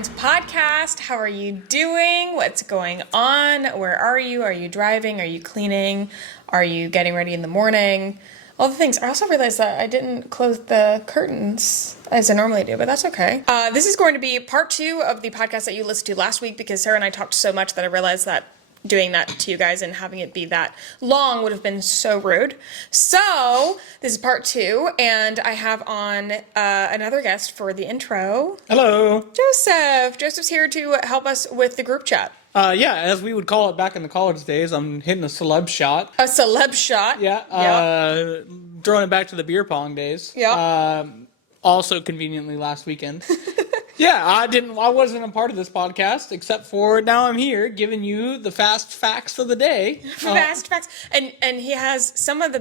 Friends podcast. How are you doing? What's going on? Where are you? Are you driving? Are you cleaning? Are you getting ready in the morning? All the things. I also realized that I didn't close the curtains as I normally do, but that's okay. This is going to be part 2 of the podcast that you listened to last week because Sarah and I talked so much that I realized that doing that to you guys and having it be that long would have been so rude. So this is part 2, and I have on another guest for the intro. Hello. Joseph. Joseph's here to help us with the group chat. Yeah, as we would call it back in the college days, I'm hitting a celeb shot. A celeb shot. Yeah. Throwing it back to the beer pong days. Yeah. Also conveniently last weekend. Yeah, I wasn't a part of this podcast, except for now I'm here giving you the fast facts of the day. Fast facts. And he has some of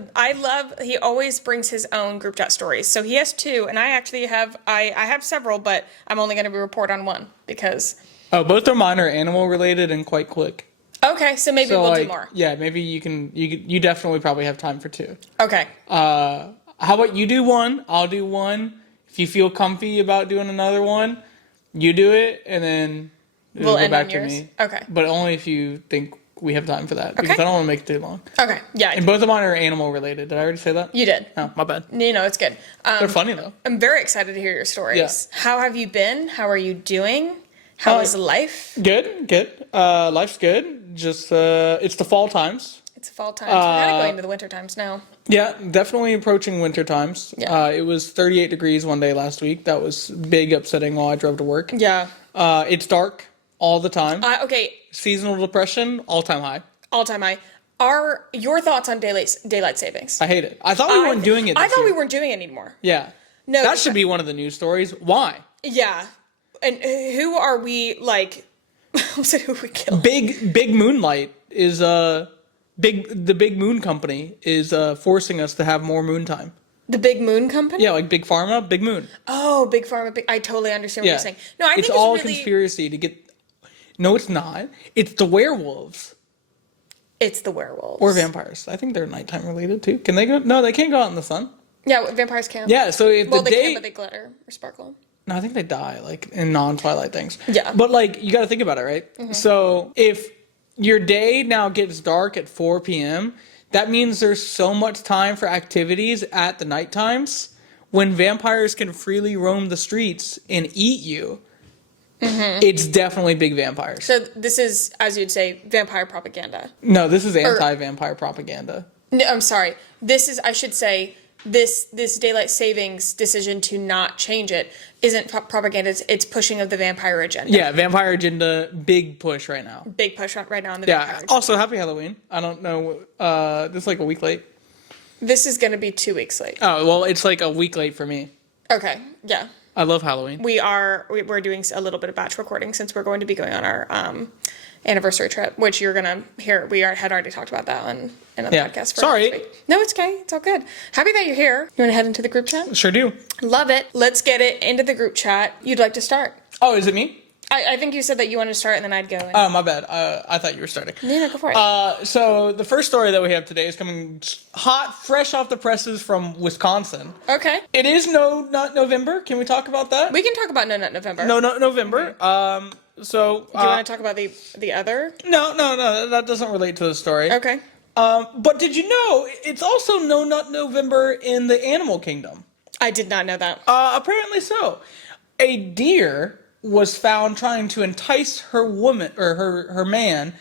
he always brings his own group chat stories. So he has 2, and I actually have, I have several, but I'm only going to report on one because... Oh, both of mine are animal related and quite quick. Okay, so maybe we'll do more. Yeah, maybe you definitely probably have time for 2. Okay. How about you do one, I'll do one. If you feel comfy about doing another one, you do it, and then we'll go end back on to yours. me. Okay. But only if you think we have time for that, because Okay. I don't want to make it too long. Okay, yeah. And both of mine are animal related. Did I already say that? You did. Oh, my bad. You know, it's good. They're funny, though. I'm very excited to hear your stories. Yeah. How have you been? How are you doing? How is life? Good. Life's good. Just, it's the fall times. It's fall times. We're kind of going to the winter times now. Yeah, definitely approaching winter times. Yeah. It was 38 degrees one day last week. That was big upsetting while I drove to work. Yeah. It's dark all the time. Okay. Seasonal depression, all-time high. All-time high. Are your thoughts on daylight savings? I hate it. I thought we weren't doing it this I thought year. we weren't doing it anymore. Yeah. No. That should be one of the news stories. Why? Yeah. And who are we, like... who we killed? Big Moonlight is... The Big Moon Company is forcing us to have more moon time. The Big Moon Company? Yeah, like Big Pharma, Big Moon. Oh, Big Pharma. I totally understand what you're saying. No, I think it's all really... a conspiracy to get... No, it's not. It's the werewolves. It's the werewolves. Or vampires. I think they're nighttime related too. Can they go? No, they can't go out in the sun. Yeah, vampires can. Yeah, so if they can, but they glitter or sparkle. No, I think they die, like, in non-Twilight things. Yeah. But, like, you gotta think about it, right? Mm-hmm. So, if your day now gets dark at 4 p.m., that means there's so much time for activities at the night times when vampires can freely roam the streets and eat you. Mm-hmm. It's definitely big vampires. So this is, as you'd say, vampire propaganda. No, this is anti-vampire propaganda. No, I'm sorry. This is, I should say, this daylight savings decision to not change it isn't propaganda. It's pushing of the vampire agenda. Yeah, vampire agenda, big push right now. Big push right now on the vampire agenda. Also, happy Halloween. I don't know. This is like a week late. This is going to be 2 weeks late. Oh, well, it's like a week late for me. Okay, yeah. I love Halloween. We're doing a little bit of batch recording since we're going to be going on our anniversary trip, which you're gonna hear. We had already talked about that on another podcast. Sorry. Next week. No, it's okay. It's all good. Happy that you're here. You want to head into the group chat? Sure do. Love it. Let's get it into the group chat. You'd like to start? Oh, is it me? I think you said that you wanted to start and then I'd go. Oh, my bad. I thought you were starting. No, go for it. So the first story that we have today is coming hot, fresh off the presses from Wisconsin. Okay. It is No Nut November. Can we talk about that? We can talk about No Nut November. No Nut November. Okay. So... Do you want to talk about the other? No, that doesn't relate to the story. Okay. But did you know it's also No Nut November in the animal kingdom? I did not know that. Apparently so. A deer was found trying to entice her woman or her man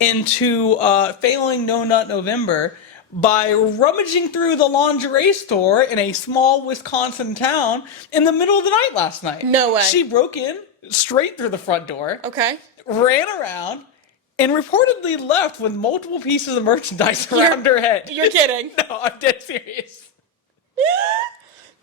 into failing No Nut November by rummaging through the lingerie store in a small Wisconsin town in the middle of the night last night. No way. She broke in straight through the front door. Okay. Ran around and reportedly left with multiple pieces of merchandise around her head. You're kidding. No, I'm dead serious.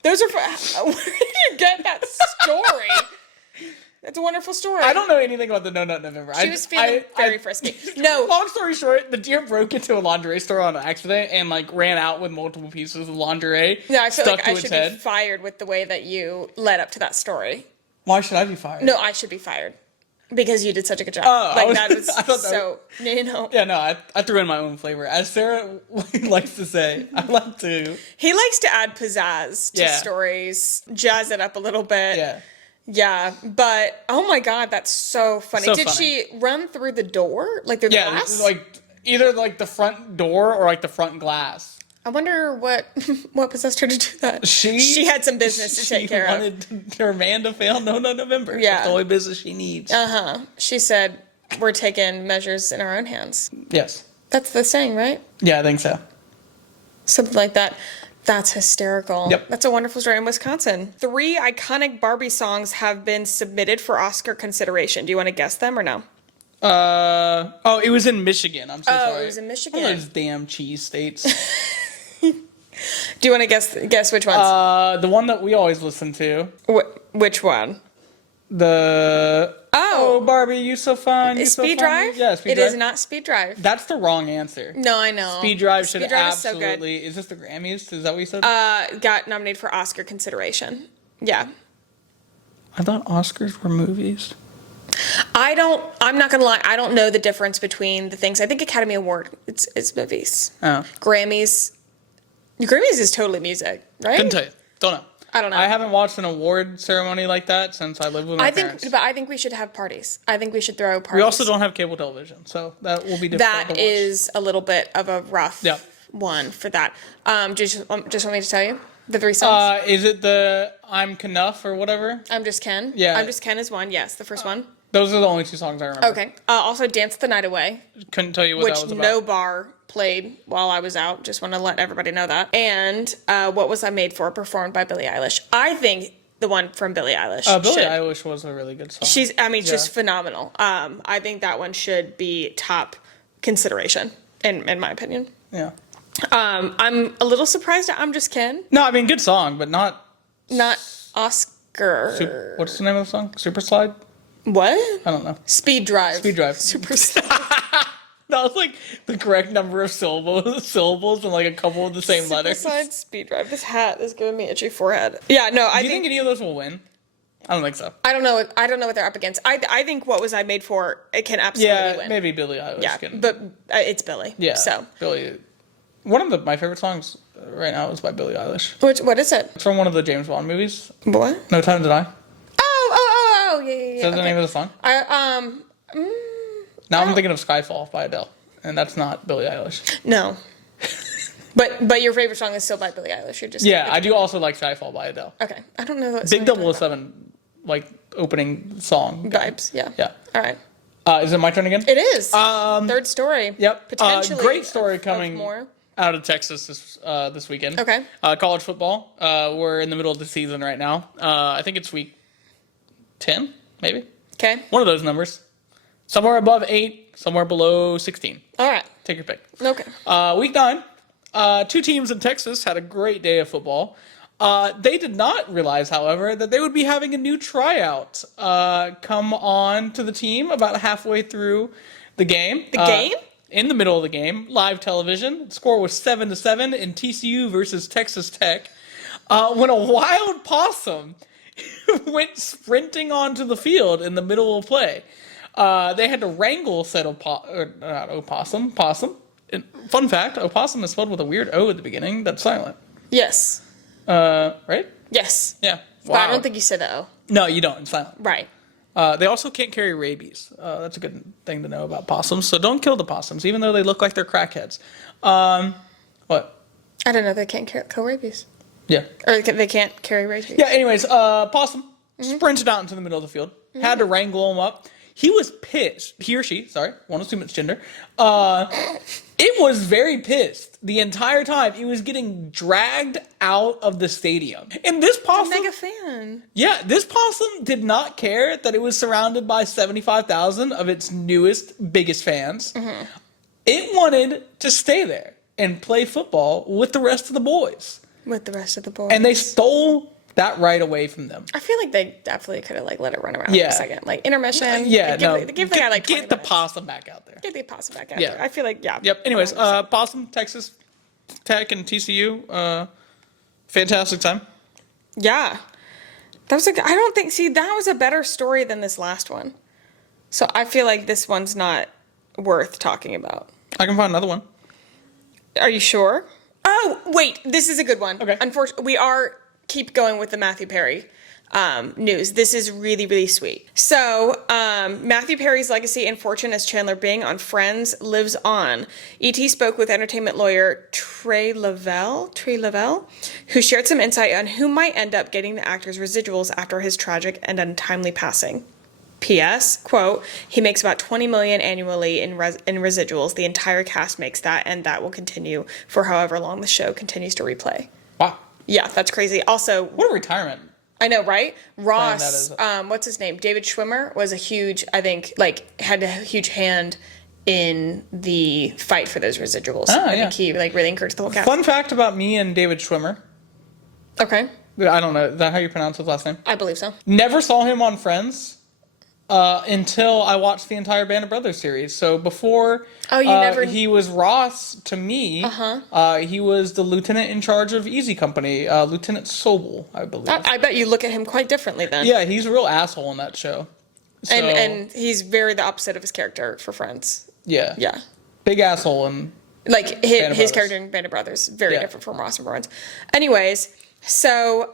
Those are... Where did you get that story? That's a wonderful story. I don't know anything about the No Nut November. She was feeling very frisky. No. Long story short, the deer broke into a lingerie store on accident and ran out with multiple pieces of lingerie. No, I feel stuck like to I its should head. be fired with the way that you led up to that story. Why should I be fired? No, I should be fired. Because you did such a good job. That was so... No. Yeah, no, I threw in my own flavor. As Sarah likes to say, I like to... He likes to add pizzazz to stories, jazz it up a little bit. Yeah. Yeah, but oh my God, that's so funny. So Did funny. she run through the door? Like through the Yeah, glass? like either like the front door or like the front glass. I wonder what what possessed her to do that. She had some business to take care She of. wanted her man to fail No November. Yeah. That's the only business she needs. She said, "We're taking measures in our own hands." Yes. That's the saying, right? Yeah, I think so. Something like that. That's hysterical. Yep. That's a wonderful story in Wisconsin. 3 iconic Barbie songs have been submitted for Oscar consideration. Do you want to guess them or no? Oh, it was in Michigan. I'm so sorry. It was in Michigan. One of those damn cheese states. Do you want to guess which ones? The one that we always listen to. Which one? Oh, Barbie, you so fun. You so Speed fun. Drive? Yeah, Speed It Drive. is not Speed Drive. That's the wrong answer. No, I know. Speed Drive should Speed Drive is so good. absolutely. Is this the Grammys? Is that what you said? Got nominated for Oscar consideration. Yeah. I thought Oscars were movies. I'm not gonna lie, I don't know the difference between the things. I think Academy Award, it's movies. Oh. Grammys is totally music, right? Couldn't tell you. Don't know. I don't know. I haven't watched an award ceremony like that since I lived with my parents. I think we should have parties. I think we should throw parties. We also don't have cable television, so that will be difficult to That watch. is a little bit of a rough Yeah. one for that. Just want me to tell you the 3 songs? Is it the I'm Knuff or whatever? I'm Just Ken. Yeah. I'm Just Ken is one. Yes, the first one. Those are the only 2 songs I remember. Okay. Also, Dance the Night Away, Couldn't tell you what that which was about. no bar played while I was out. Just want to let everybody know that. And What Was I Made For, performed by Billie Eilish. I think the one from Billie Eilish. Billie should. Eilish was a really good song. Just phenomenal. I think that one should be top consideration, in my opinion. Yeah. I'm a little surprised at I'm Just Ken. No, I mean, good song, but not... Not Oscar. What's the name of the song? Super Slide? What? I don't know. Speed Drive. Speed Drive. Super. That was like the correct number of syllables and like a couple of the same letters. Besides Speed Drive, this hat is giving me itchy forehead. Yeah, no, Do you think any of those will win? I don't think so. I don't know. I don't know what they're up against. I think What Was I Made For? It can absolutely Yeah, win. maybe Billie Eilish Yeah, can. but it's Billie. Yeah, So Billie. One of my favorite songs right now is by Billie Eilish. what is it? It's from one of the James Bond movies. What? No Time to Die. Oh, yeah. Is that the name of the song? Now I'm thinking of Skyfall by Adele, and that's not Billie Eilish. No. But your favorite song is still by Billie Eilish. You're just Yeah, I do also like Skyfall by Adele. Okay, I don't know that Big song. 007, like opening song. Vibes. Yeah. Yeah. All right. Is it my turn again? It is. Third story. Yep. Potentially. Great story of coming more. out of Texas this weekend. Okay. College football. We're in the middle of the season right now. I think it's week 10, maybe. Okay. One of those numbers. Somewhere above 8, somewhere below 16. All right. Take your pick. Okay. Week 9. 2 teams in Texas had a great day of football. They did not realize, however, that they would be having a new tryout come on to the team about halfway through the game. The game? In the middle of the game, live television. The score was 7-7 in TCU versus Texas Tech. When a wild possum went sprinting onto the field in the middle of play. They had to wrangle a set of possum. And fun fact, opossum is spelled with a weird O at the beginning. That's silent. Yes. Right? Yes. Yeah. But I don't think you said O. No, you don't. It's silent. Right. They also can't carry rabies. That's a good thing to know about possums. So don't kill the possums, even though they look like they're crackheads. What? I don't know. They can't carry rabies. Yeah. Or they can't carry rabies. Yeah, anyways, possum sprinted out into the middle of the field. Had to wrangle him up. He was pissed. He or she, sorry, won't assume it's gender. It was very pissed the entire time. It was getting dragged out of the stadium. And this possum... I'm a mega fan. Yeah, this possum did not care that it was surrounded by 75,000 of its newest, biggest fans. It wanted to stay there and play football with the rest of the boys. With the rest of the boys. And they stole that right away from them. I feel like they definitely could have let it run around Yeah. for a second. Like intermission. Yeah, like, no. Give the guy like 20 Get the minutes. possum back out there. Get the possum back out Yeah. there. I feel like, yeah. Yep. Anyways, 100%. Possum, Texas Tech, and TCU. Fantastic time. Yeah. That was I don't think, see, that was a better story than this last one. So I feel like this one's not worth talking about. I can find another one. Are you sure? Oh, wait, this is a good one. Okay. Unfortunately, keep going with the Matthew Perry news. This is really, really sweet. So, Matthew Perry's legacy and fortune as Chandler Bing on Friends lives on. E.T. spoke with entertainment lawyer Trey Lavelle, who shared some insight on who might end up getting the actor's residuals after his tragic and untimely passing. P.S. quote, he makes about $20 million annually in residuals. The entire cast makes that, and that will continue for however long the show continues to replay. Wow. Yeah, that's crazy. Also, What a retirement. I know, right? Ross, that is. what's his name? David Schwimmer was a huge, I think, like, had a huge hand in the fight for those residuals. I think he, like, really encouraged the whole cast. Fun fact about me and David Schwimmer. Okay. I don't know. Is that how you pronounce his last name? I believe so. Never saw him on Friends until I watched the entire Band of Brothers series. So before he was Ross to me, he was the lieutenant in charge of Easy Company, Lieutenant Sobel, I believe. I bet you look at him quite differently then. Yeah, he's a real asshole in that show. So, and he's very the opposite of his character for Friends. Yeah. Yeah. Big asshole and like his character in Band of Brothers, very different from Ross and Friends. Anyways, so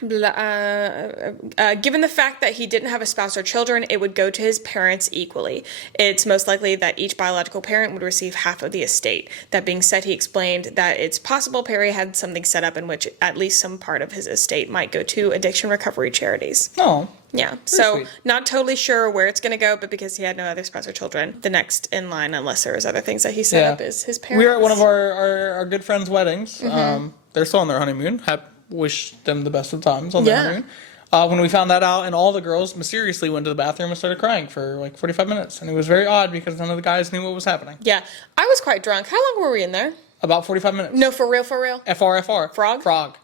given the fact that he didn't have a spouse or children, it would go to his parents equally. It's most likely that each biological parent would receive half of the estate. That being said, he explained that it's possible Perry had something set up in which at least some part of his estate might go to addiction recovery charities. Oh. Yeah, so sweet. Not totally sure where it's going to go, but because he had no other spouse or children, the next in line, unless there was other things that he set up, is his parents. We were at one of our good friends' weddings. They're still on their honeymoon. Wish them the best of times on their honeymoon. When we found that out, and all the girls mysteriously went to the bathroom and started crying for like 45 minutes. And it was very odd because none of the guys knew what was happening. Yeah, I was quite drunk. How long were we in there? About 45 minutes. No, for real, for real. FR. Frog? Frog.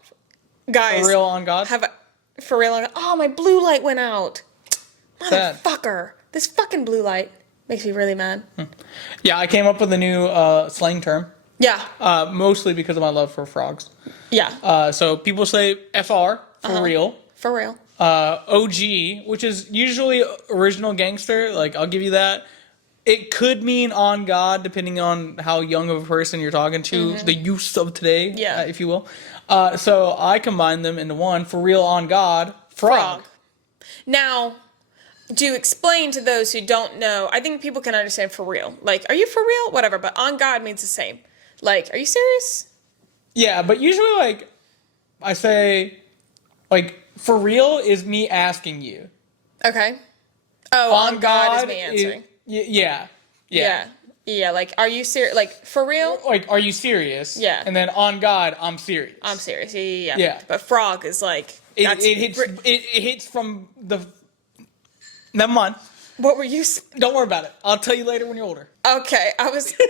Guys. For real on God? For real on God. Oh, my blue light went out. Sad. Motherfucker. This fucking blue light makes me really mad. Yeah, I came up with a new slang term. Yeah. Mostly because of my love for frogs. Yeah. So people say FR, for real. For real. OG, which is usually original gangster. Like, I'll give you that. It could mean on God, depending on how young of a person you're talking to, the use of today, if you will. So I combine them into one. For real on God, frog. Now, to explain to those who don't know, I think people can understand for real. Like, are you for real? Whatever. But on God means the same. Like, are you serious? Yeah, but usually, like, I say, like, for real is me asking you. Okay. Oh, on God is me answering. Yeah. Yeah, like, are you serious? Like, for real? Like, are you serious? Yeah. And then on God, I'm serious. I'm serious. Yeah. Yeah. But frog is like... It hits from the... Never mind. What were you... Don't worry about it. I'll tell you later when you're older. Okay,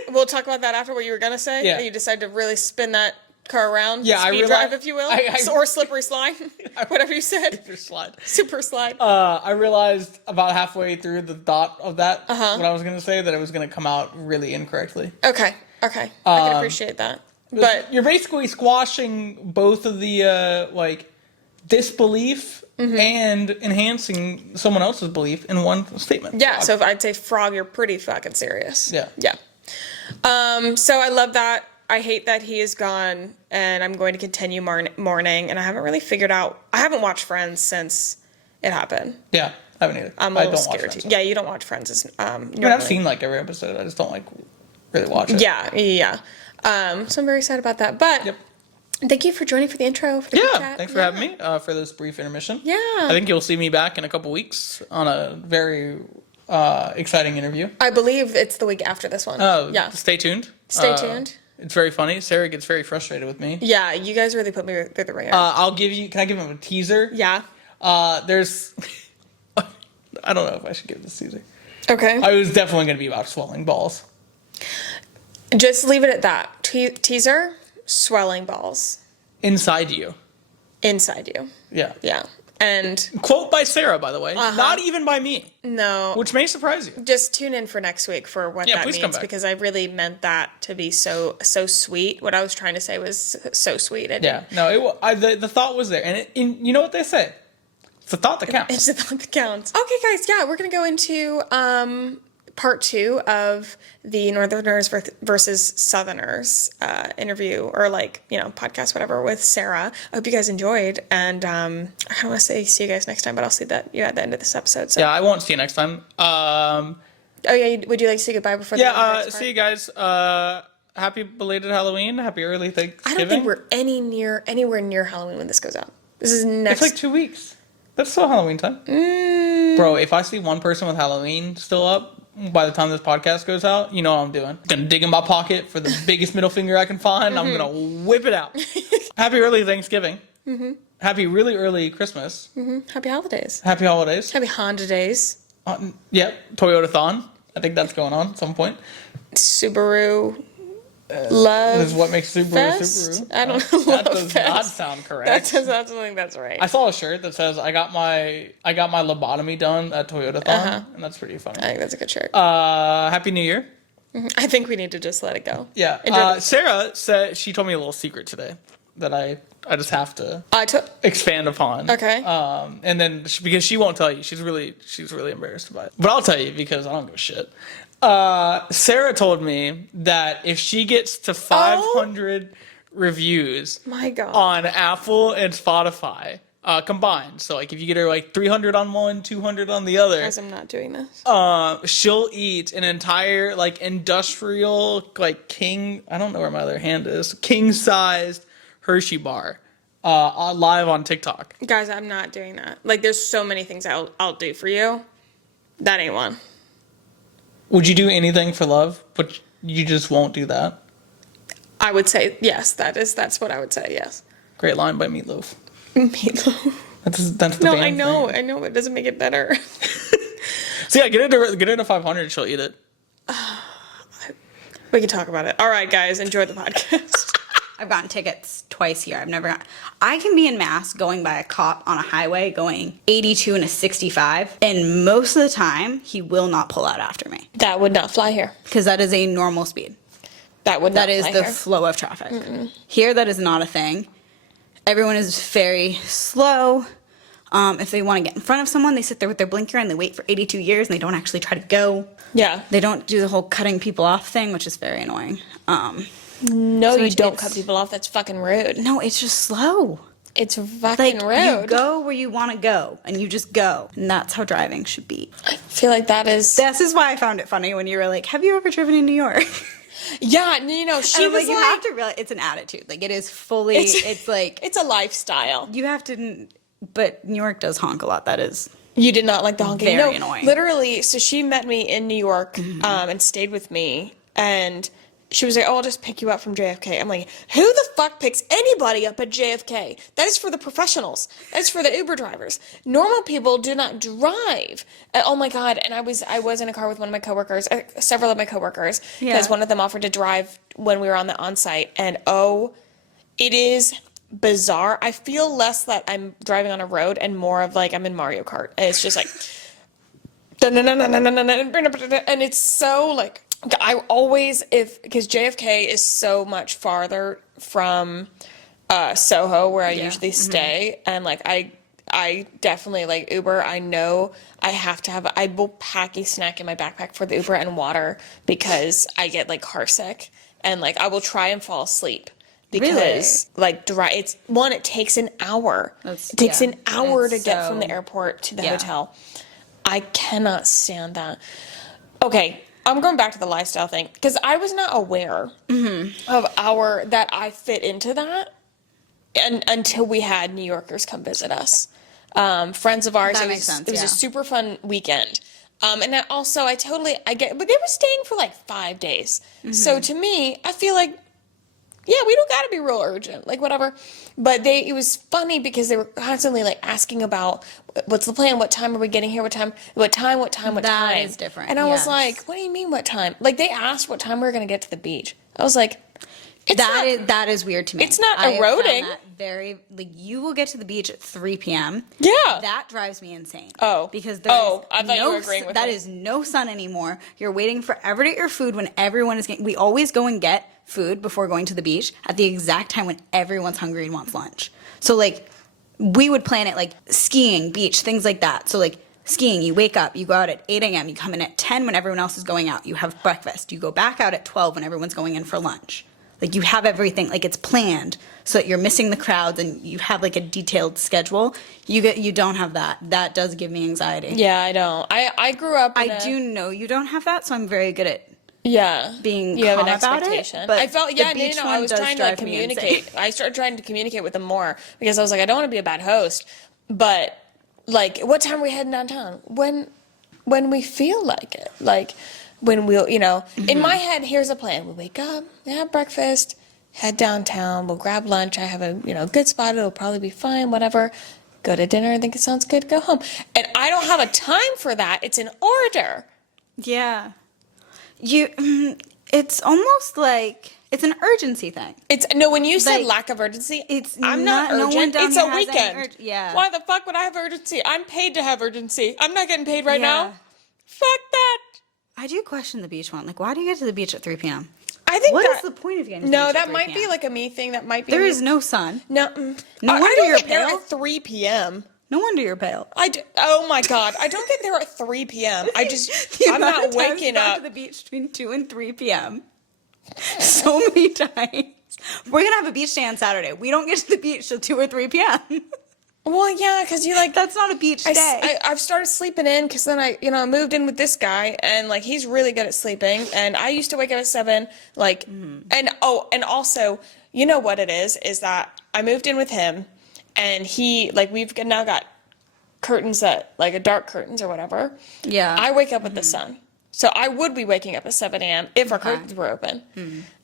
we'll talk about that after what you were going to say. Yeah. You decided to really spin that car around. Yeah, Speed drive, if you will. Or slippery slide. Whatever you said. Super slide. I realized about halfway through the thought of that, what I was going to say, that it was going to come out really incorrectly. Okay. I can appreciate that. But you're basically squashing both of the, disbelief and enhancing someone else's belief in one statement. Yeah, so if I'd say frog, you're pretty fucking serious. Yeah. So I love that. I hate that he is gone, and I'm going to continue mourning, and I haven't really figured out... I haven't watched Friends since it happened. Yeah, I haven't either. I'm a little scared too. Yeah, you don't watch Friends. I've seen, every episode. I just don't, really watch it. Yeah. So I'm very sad about that. But thank you for joining for the intro. For the chat. Thanks for having me for this brief intermission. Yeah. I think you'll see me back in a couple weeks on a very exciting interview. I believe it's the week after this one. Oh, yeah. Stay tuned. Stay tuned. It's very funny. Sarah gets very frustrated with me. Yeah, you guys really put me through the ringer. Can I give him a teaser? Yeah. There's, I don't know if I should give this teaser. Okay. I was definitely going to be about swelling balls. Just leave it at that. Teaser, swelling balls. Inside you. Inside you. Yeah. Yeah. And quote by Sarah, by the way. Not even by me. No. Which may surprise you. Just tune in for next week for what that means, because I really meant that to be so sweet. What I was trying to say was so sweet. The thought was there. And you know what they say? It's the thought that counts. It's the thought that counts. Okay, guys. Yeah, we're going to go into part 2 of the Northerners versus Southerners interview, or like, podcast, whatever, with Sarah. I hope you guys enjoyed, and I don't want to say see you guys next time, but I'll see that you at the end of this episode. So. Yeah, I won't see you next time. Oh yeah, would you like to say goodbye before? See you guys. Happy belated Halloween. Happy early Thanksgiving. I don't think we're anywhere near Halloween when this goes out. This is next. It's like 2 weeks. That's still Halloween time. Bro, if I see one person with Halloween still up by the time this podcast goes out, you know what I'm doing. I'm gonna dig in my pocket for the biggest middle finger I can find. I'm gonna whip it out. Happy early Thanksgiving. Happy really early Christmas. Happy holidays. Happy holidays. Happy Honda days. Yep, Toyota-thon. I think that's going on at some point. Subaru. Love. This is what makes Subaru Fest? Subaru. I don't know. That does not sound correct. I don't think that's right. I saw a shirt that says I got my lobotomy done at Toyota-thon, and that's pretty funny. I think that's a good shirt. Happy New Year. I think we need to just let it go. Yeah. Sarah said she told me a little secret today that I just have to expand upon. Okay. And then because she won't tell you, she's really embarrassed about it. But I'll tell you because I don't give a shit. Sarah told me that if she gets to 500 reviews my God. on Apple and Spotify combined, so like if you get her like 300 on one, 200 on the other, guys, I'm not doing this. She'll eat an entire like industrial like I don't know where my other hand is, king-sized Hershey bar live on TikTok. Guys, I'm not doing that. Like, there's so many things I'll do for you. That ain't one. Would you do anything for love, but you just won't do that? I would say yes. That's what I would say. Yes. Great line by Meatloaf. Meatloaf. That's the no, band I know. thing. I know. It doesn't make it better. So yeah, get her to 500. She'll eat it. We can talk about it. All right, guys, enjoy the podcast. I've gotten tickets twice here. I can be in Mass going by a cop on a highway going 82 and a 65, and most of the time he will not pull out after me. That would not fly here. Because that is a normal speed. That is the here. flow of traffic. Here, that is not a thing. Everyone is very slow. If they want to get in front of someone, they sit there with their blinker and they wait for 82 years and they don't actually try to go. Yeah. They don't do the whole cutting people off thing, which is very annoying. No, so you don't cut people off. That's fucking rude. No, it's just slow. It's fucking rude. You go where you want to go, and you just go. And that's how driving should be. I feel like that is... This is why I found it funny when you were like, have you ever driven in New York? Yeah, she was like... You have to realize, it's an attitude. Like, it is fully... It's like... It's a lifestyle. You have to... But New York does honk a lot. That is... You did not like the honking. Very annoying. Literally, so she met me in New York and stayed with me, and... She was like, oh, I'll just pick you up from JFK. I'm like, who the fuck picks anybody up at JFK? That is for the professionals. That is for the Uber drivers. Normal people do not drive. Oh my God. And I was in a car with one of my coworkers, several of my coworkers, because one of them offered to drive when we were on the on-site. And it is bizarre. I feel less that I'm driving on a road and more of like I'm in Mario Kart. And it's just like, and it's so like, I always, because JFK is so much farther from Soho, where I usually stay, and like I definitely like Uber. I know I will pack a snack in my backpack for the Uber and water because I get like car sick, and like I will try and fall asleep because like it takes an hour. It takes an hour to get from the airport to the hotel. I cannot stand that. Okay. I'm going back to the lifestyle thing because I was not aware of that I fit into that, and until we had New Yorkers come visit us, friends of ours. That makes sense. It was a super fun weekend, and I get, but they were staying for like 5 days. So to me, I feel like, yeah, we don't got to be real urgent, like whatever. But it was funny because they were constantly like asking about what's the plan, what time are we getting here, what time. That is different. And I was like, what do you mean what time? Like they asked what time we were going to get to the beach. I was like, that is weird to me. It's not eroding. I found that you will get to the beach at 3 p.m. Yeah. That drives me insane. Oh. Because I thought you were agreeing with me. That is no sun anymore. You're waiting forever to get your food when everyone is getting... We always go and get food before going to the beach at the exact time when everyone's hungry and wants lunch. So, like, we would plan it, like, skiing, beach, things like that. So, like, skiing, you wake up, you go out at 8 a.m., you come in at 10 when everyone else is going out, you have breakfast, you go back out at 12 when everyone's going in for lunch. Like, you have everything, like, it's planned so that you're missing the crowds and you have, like, a detailed schedule. You don't have that. That does give me anxiety. Yeah, I don't. I grew up in I do know you don't have that, so I'm very good at being you have calm an about it. expectation. But I felt the beach I one was does trying to like, drive me communicate. insane. I started trying to communicate with them more because I was like, I don't want to be a bad host, but like, what time are we heading downtown? When we feel like it, like when we'll, in my head, here's a plan. We wake up, we have breakfast, head downtown, we'll grab lunch. I have a good spot. It'll probably be fine. Whatever. Go to dinner. I think it sounds good. Go home. And I don't have a time for that. It's an order. Yeah. It's almost like it's an urgency thing. When you said Like, lack of urgency, I'm not- not no one urgent. down It's here a has any weekend. yeah. Why the fuck would I have urgency? I'm paid to have urgency. I'm not getting paid right Yeah. now. Fuck that. I do question the beach one. Like, why do you get to the beach at 3 p.m.? I think What that, is the point of getting to the No, beach at that 3 might be p.m.? like a me thing. That might be There me. is no sun. No. No I wonder don't you're get there pale. at 3 p.m. No wonder you're pale. Oh my god, I don't get there at 3 p.m. The I'm amount not of times waking we've gone up. to the beach between 2 and 3 p.m. So many times. We're gonna have a beach day on Saturday. We don't get to the beach till 2 or 3 p.m. Well, yeah, because That's not a beach day. I've started sleeping in because then I moved in with this guy and like he's really good at sleeping and I used to wake up at 7 like and also you know what it is that I moved in with him and he like we've now got curtains that like a dark curtains or whatever. Yeah. I wake up with the sun. So I would be waking up at 7 a.m. if our curtains were open.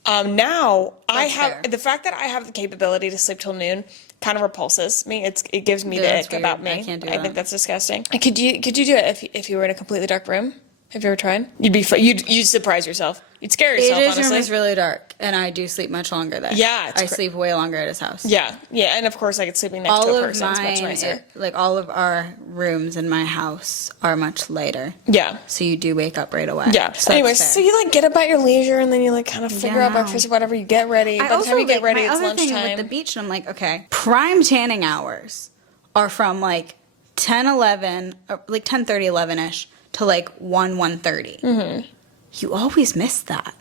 Now I That's have fair. the fact that I have the capability to sleep till noon kind of repulses me. It gives me Yeah, the that's ick about weird. me. I can't do I think that. that's disgusting. Could you do it if you were in a completely dark room? Have you ever tried? You'd surprise yourself. You'd scare yourself. His room Honestly. is really dark, and I do sleep much longer there. Yeah, it's I sleep way longer at his house. Yeah, and of course, like sleeping next All to a of person is much mine, nicer. like all of our rooms in my house are much later. Yeah. So you do wake up right away. Yeah. So Anyways, that's so fair. you like get up at your leisure and then you like kind of figure out Yeah. breakfast or whatever. You get ready. By the time you get ready, my it's other thing lunchtime. with the beach, and I'm like, okay, prime tanning hours are from like 10, 11, or like 10:30, 11ish to like 1, 1:30. Mm-hmm. You always miss that.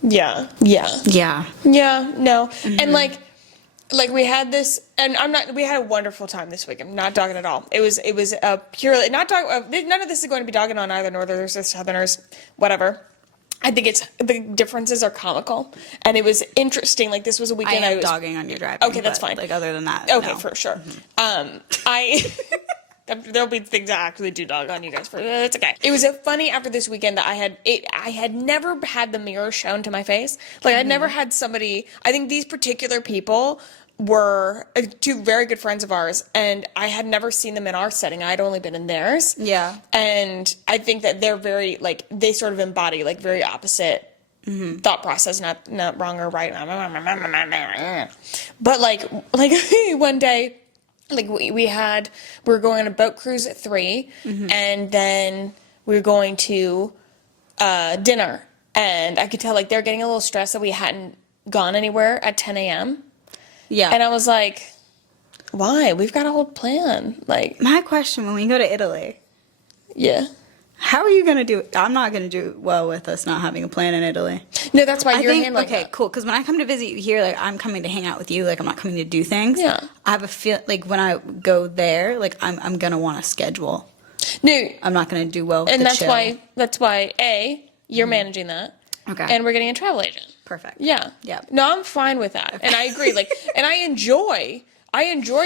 Yeah. Yeah. Yeah, no. And like we had this and we had a wonderful time this week. I'm not dogging at all. It was purely not none of this is going to be dogging on either Northerners or Southerners, whatever. I think the differences are comical. And it was interesting. Like this was a I weekend am was dogging on your driving. Okay, that's but, fine. Like other than that, okay, no. for sure. I there'll be things I actually do dog on you guys for. It's okay. It was funny after this weekend that I had never had the mirror shown to my face. Like I'd never had somebody. I think these particular people were two very good friends of ours, and I had never seen them in our setting. I'd only been in theirs. Yeah. And I think that they're very like they sort of embody like very opposite. Thought process, not wrong or right. But like one day. Like we were going on a boat cruise at 3 and then we were going to dinner and I could tell like they're getting a little stressed that we hadn't gone anywhere at 10 a.m. Yeah. And I was like, why? We've got a whole plan. Like, My question when we go to Italy, yeah. how are you going to do it? I'm not going to do well with us not having a plan in Italy. No, that's why you're handling okay, that. cool. Because when I come to visit you here, like I'm coming to hang out with you. Like I'm not coming to do things. Yeah. I have a feel like when I go there, like I'm gonna want to schedule. No, I'm not gonna do well. With and the that's why you're managing that. Okay. And we're getting a travel agent. Perfect. Yeah. Yeah. No, I'm fine with that. And I agree. Like, and I enjoy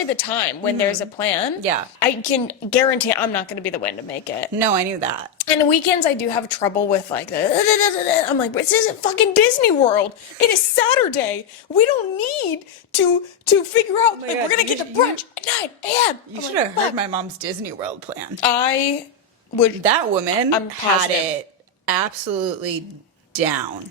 the time when there's a plan. Yeah. I can guarantee I'm not going to be the one to make it. No, I knew that. And weekends I do have trouble with like I'm like, this isn't fucking Disney World. It is Saturday. We don't need to figure out like God, we're gonna get to brunch at 9 a.m. You should have heard my mom's Disney World plan. I would. That woman I'm had positive. it absolutely down.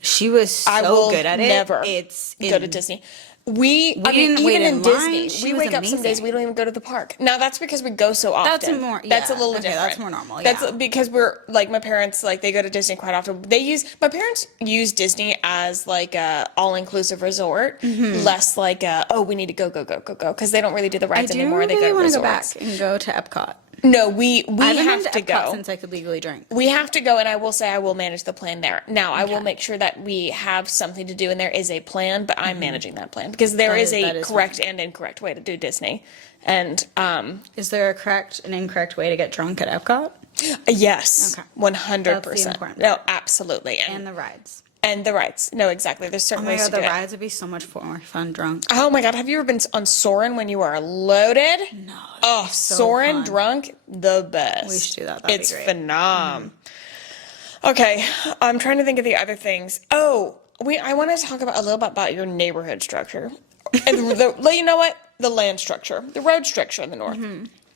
She was I so will good at it. never It's go to Disney. I mean, didn't wait even in in Disney, line. She we was wake up some days amazing. we don't even go to the park. Now that's because we go so often. That's a more- That's a yeah. little Okay, different. that's more normal, That's yeah. because we're like my parents like they go to Disney quite often. My parents use Disney as like a all inclusive resort, less like we need to go because they don't really do the I rides do anymore. They really go to want to go resorts. back and go to Epcot. No, we I haven't have been to to Epcot go. since I could legally drink. We have to go, and I will say I will manage the plan there. Now, I will Okay. make sure that we have something to do, and there is a plan, but I'm managing that plan because there is that a is correct and incorrect way to do Disney. And Is there a correct and incorrect way to get drunk at Epcot? yes, Okay. 100%. That's the important No, part. absolutely. And the rides. And the rides. No, exactly. There's Oh certain my ways god, to the do it. rides would be so much more fun drunk. Oh my God, have you ever been on Soarin' when you are loaded? No. Oh, so Soarin' fun. drunk, the best. We should do that. That'd It's be great. Mm-hmm. phenom. Okay, I'm trying to think of the other things. Oh, I want to talk a little bit about your neighborhood structure. And you know what? The land structure, the road structure in the north.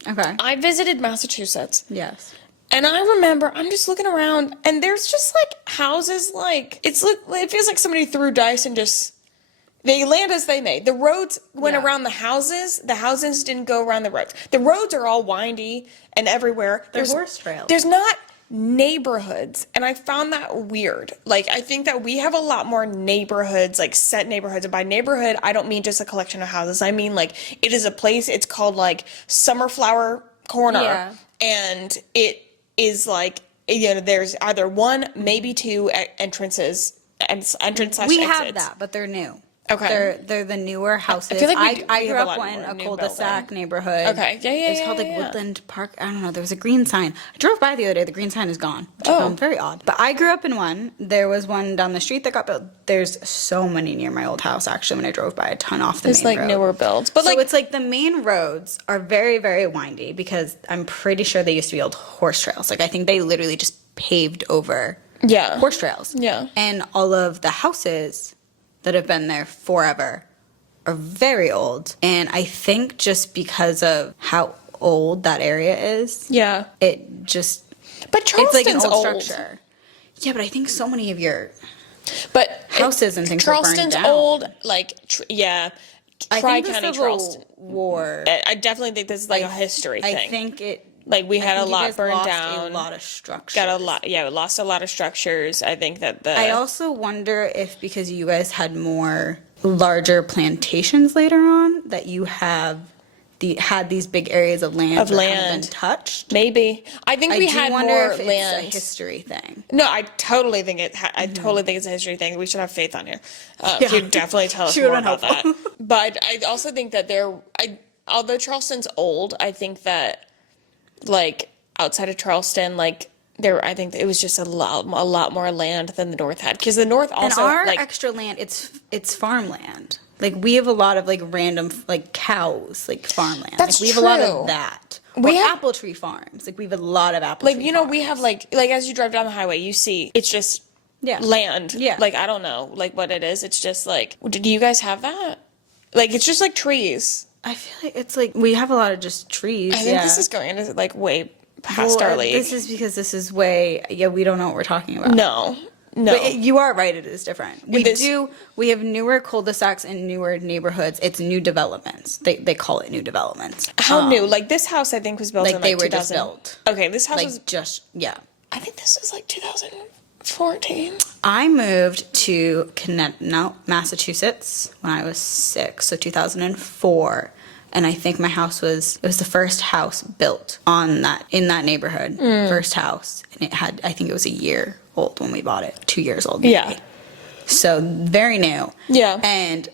Okay. I visited Massachusetts. Yes. And I remember, I'm just looking around, and there's just like houses, like it feels like somebody threw dice and just they land as they may. The roads went Yeah. around the houses. The houses didn't go around the roads. The roads are all windy and everywhere. They're horse trails. There's not neighborhoods, and I found that weird. Like, I think that we have a lot more neighborhoods, like set neighborhoods. And by neighborhood, I don't mean just a collection of houses. I mean like it is a place. It's called like Summerflower Corner, Yeah. and it is like, you know, there's either one, maybe two entrances and entrance slash We exits. have that, but they're new. Okay. They're the newer houses. feel like I we grew have a up lot in more a new cul-de-sac building. neighborhood. Okay. Yeah, It's called like Woodland Park. I don't know. There was a green sign. I drove by the other day. The green sign is gone, which I found very odd. But I grew up in one. There was one down the street that got built. There's so many near my old house. Actually, when I drove by, a ton off the It's main like road. newer builds, but So like it's like the main roads are very, very windy because I'm pretty sure they used to be old horse trails. Like I think they literally just paved over yeah, horse trails. Yeah. And all of the houses that have been there forever are very old. And I think just because of how old that area is, yeah. it just But it's like an Charleston's old old. structure. Yeah, but I think so many of your But houses and things were burned Charleston's down. old. Like yeah, I Tri think the County Civil Charleston. War. I definitely think this is like a history thing. I think it. Like we had I a think you lot guys burned lost down. A lot of structures. Got a lot. Yeah, we lost a lot of structures. I think that the. I also wonder if because you guys had more larger plantations later on, that you had these big areas of land that haven't been touched. Maybe I think we do had wonder more if land. it's a history thing. No, I totally think I totally think it's a history thing. We should have faith on you. Yeah. She'd definitely tell us She more would've been about that. helpful. But I also think that although Charleston's old, I think that like outside of Charleston, like I think that it was just a lot more land than the North had because the North And also our like extra land, it's farmland. Like we have a lot of like random like cows, like farmland. That's like we have a lot true. of that. We Or have- apple tree farms. Like we have a lot of apple like tree you know farms. we have like as you drive down the highway, you see it's just Yeah. land. Yeah. Like I don't know like what it is. It's just like do you guys have that? Like it's just like trees. I feel like it's like we have a lot of just trees. I think this is going into like way past Well, our league. This is because this is way we don't know what we're talking about. No. But you are right, it is different. This- We have newer cul-de-sacs and newer neighborhoods. It's new developments. They call it new developments. How new? Like this house, I think was built like in they like were just 2000. built. Okay, this house Like was. I think this was like 2014. I moved to Massachusetts when I was 6, so 2004. And I think my house was the first house built in that neighborhood. First house. And it had, I think it was a year old when we bought it. 2 years old. Maybe. Yeah. So very new. Yeah. And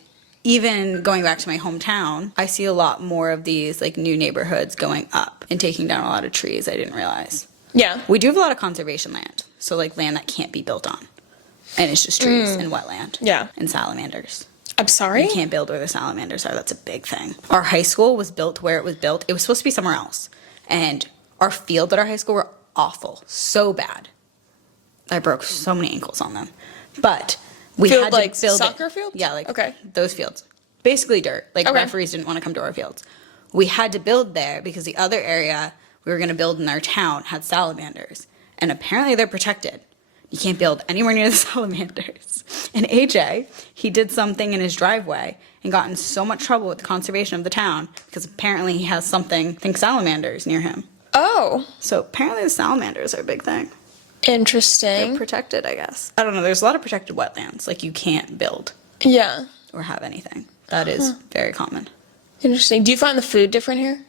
even going back to my hometown, I see a lot more of these like new neighborhoods going up and taking down a lot of trees I didn't realize. Yeah. We do have a lot of conservation land. So like land that can't be built on. And it's just trees and wetland. Yeah. And salamanders. I'm sorry. You can't build where the salamanders are. That's a big thing. Our high school was built where it was built. It was supposed to be somewhere else. And our fields at our high school were awful. So bad. I broke so many ankles on them. But we Field had to like build soccer it. fields? Yeah, like Okay. those fields. Basically dirt. Like Okay. referees didn't want to come to our fields. We had to build there because the other area we were going to build in our town had salamanders. And apparently they're protected. You can't build anywhere near the salamanders. And AJ, he did something in his driveway and got in so much trouble with the conservation of the town because apparently he has something, I think salamanders near him. Oh, So apparently the salamanders are a big thing. They're interesting. protected, I guess. I don't know. There's a lot of protected wetlands. Like you can't build Yeah. or have anything. That is very common. Interesting. Do you find the food different here?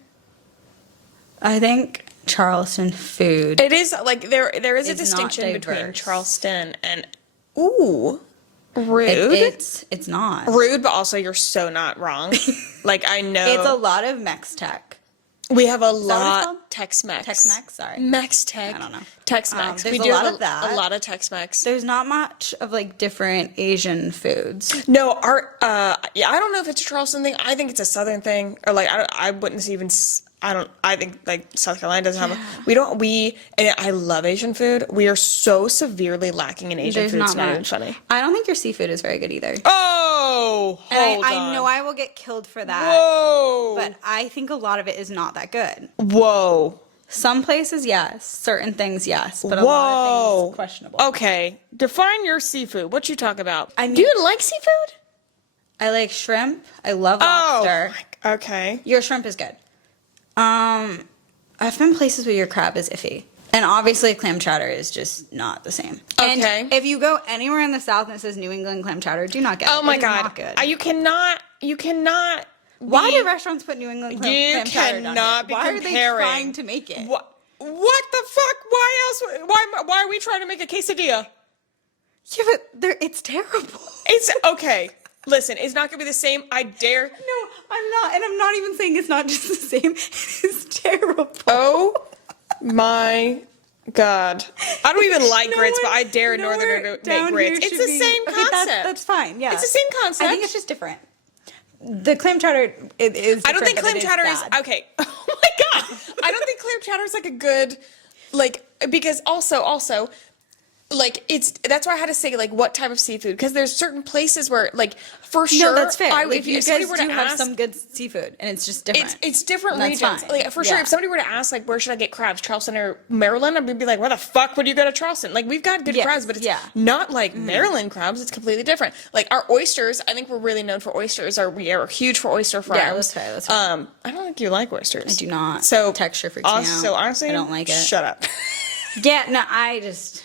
I think Charleston food. It is like there is a It's not distinction between diverse. Charleston and rude. It's not. Rude, but also you're so not wrong. Like I know It's a lot of Mex-Tech. we have a that what it's lot called? Tex-Mex. Tex-Mex, sorry. Mex-Tech. I don't know. Tex-Mex. There's We a do lot have of that. a lot of Tex-Mex. There's not much of like different Asian foods. No, yeah, I don't know if it's a Charleston thing. I think it's a Southern thing, or like I wouldn't even. I think like South Carolina doesn't have. And I love Asian food. We are so severely lacking in Asian There's food. It's not not even much. funny. I don't think your seafood is very good either. Oh, And hold I on. know I will get killed for that. Whoa. But I think a lot of it is not that good. Whoa. Some places, yes. Certain things, yes. But a lot of Whoa. things, questionable. Okay, define your seafood. What you talk about? I mean- Do you like seafood? I like shrimp. I love Oh, lobster. okay. Your shrimp is good. I've been places where your crab is iffy. And obviously clam chowder is just not the same. Okay. And if you go anywhere in the South and it says New England clam chowder, do not get it. Oh my It is God. not good. You cannot. Why be- do restaurants put New England clam chowder down cannot here? be Why are they comparing. trying to make it? What the fuck? Why else? Why are we trying to make a quesadilla? Yeah, but it's terrible. It's okay. Listen, it's not gonna be the same. I dare. No, I'm not. And I'm not even saying it's not just the same. It's terrible. Oh my God. I don't even like grits, but I dare a Nowhere northerner to down make grits. here It's should the be- same Okay, concept. that's fine. Yeah, It's the same concept. I think it's just different. The clam chowder is. I don't think different, clam but it chowder is bad. okay. Oh my God. I don't think clam chowder is like a good, like, because also like that's why I had to say like what type of seafood, because there's certain places where like for sure No, that's fair. I, Like, if you somebody guys were do to have ask, some good seafood, and it's just different. it's different And that's regions. fine. Like for sure, Yeah. if somebody were to ask like where should I get crabs, Charleston or Maryland, I'd be like, where the fuck would you go to Charleston? Like we've got good Yes, crabs, but it's yeah. not like Maryland crabs. It's completely different. Like our oysters, I think we're really known for oysters. We are huge for oyster farms. Yeah, that's fair, that's fair. I don't think you like oysters. I do not. So Texture freaks me out. So honestly, I don't like it. Shut up. Yeah, no, I just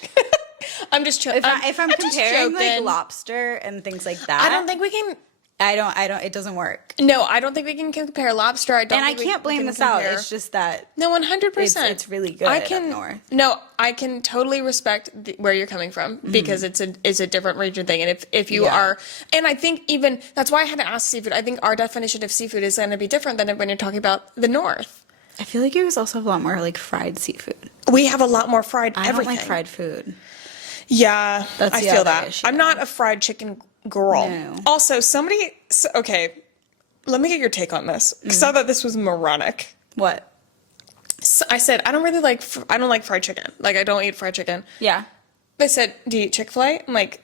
I'm just joking. if I'm I'm just comparing like joking. lobster and things like that, I don't think we can. I don't. It doesn't work. No, I don't think we can compare lobster. I don't. And I think we can't blame can the South. compare- It's just that No, 100%. it's really good I up can. north. No, I can totally respect where you're coming from because it's a different region thing, and if you Yeah. are, and I think even that's why I had to ask seafood. I think our definition of seafood is going to be different than when you're talking about the North. I feel like you guys also have a lot more like fried seafood. We have a lot more fried I everything. don't like fried food. Yeah, That's I the feel other that. issue. I'm not a fried chicken girl. No. Also, okay, let me get your take on this because I thought this was moronic. What? So I said I don't like fried chicken. Like I don't eat fried chicken. Yeah. They said, "Do you eat Chick-fil-A?" I'm like,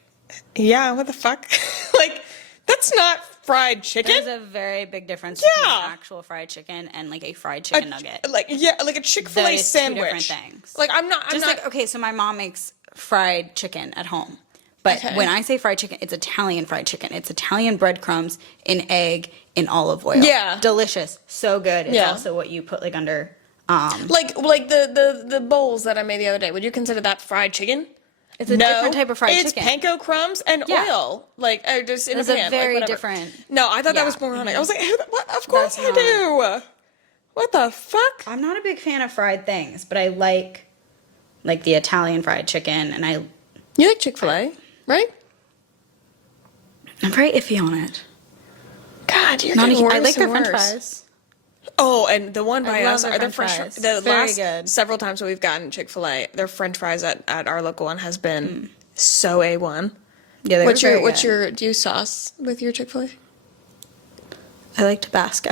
"Yeah, what the fuck?" Like that's not fried chicken. There's a very big difference Yeah. between actual fried chicken and like a fried chicken nugget. Like a Chick-fil-A That is two sandwich. different things. Like I'm not Like, okay, so my mom makes fried chicken at home. But Okay. when I say fried chicken, it's Italian fried chicken. It's Italian breadcrumbs in egg in olive oil. Yeah. Delicious. So good. It's Yeah. also what you put like under like the bowls that I made the other day. Would you consider that fried chicken? it's a different type of fried it's chicken. panko crumbs and Yeah. oil. Like I just in It's a a pan. very like, whatever. different- No, I thought that Yeah. was moronic. I was like, what? Of course That's I do. What the fuck? I'm not a big fan of fried things, but I like the Italian fried chicken, and You like Chick-fil-A, right? I'm very iffy on it. God, you're Not getting worse I like their and French worse. fries. Oh, and the one by love us their are their French French. fries. The Very last good. several times that we've gotten Chick-fil-A, their French fries at our local one has been so A1. Yeah, they're What's very your good. do you sauce with your Chick-fil-A? I like Tabasco.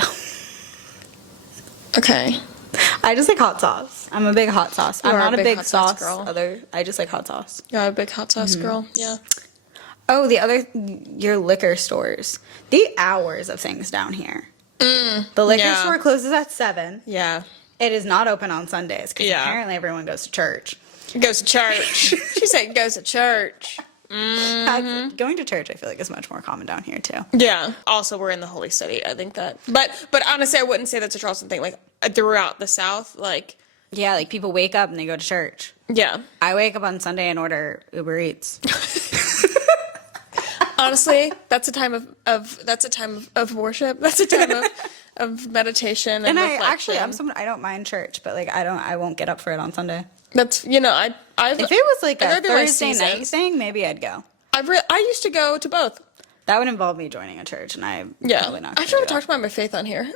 Okay. I just like hot sauce. I'm a big hot sauce. I'm are a not a big big hot sauce sauce girl. I just like hot sauce. You're a big hot sauce girl. Yeah. Oh, your liquor stores. The hours of things down here. The liquor yeah. store closes at 7. Yeah. It is not open on Sundays because Yeah. apparently everyone goes to church. Goes to church. She said goes to church. Going to church, I feel like, is much more common down here too. Yeah. Also, we're in the Holy City. I think that. But honestly, I wouldn't say that's a Charleston thing. Like throughout the South, like Yeah, like people wake up and they go to church. yeah. I wake up on Sunday and order Uber Eats. Honestly, that's a time of worship. That's a time of meditation And I reflection. actually, I'm someone, I don't mind church, but like I won't get up for it on Sunday. That's, you know, I've If it was like I a go through my Thursday night seasons. thing, maybe I'd go. I used to go to both. That would involve me joining a church, and I'm Yeah, probably not. I've never talked about my faith on here.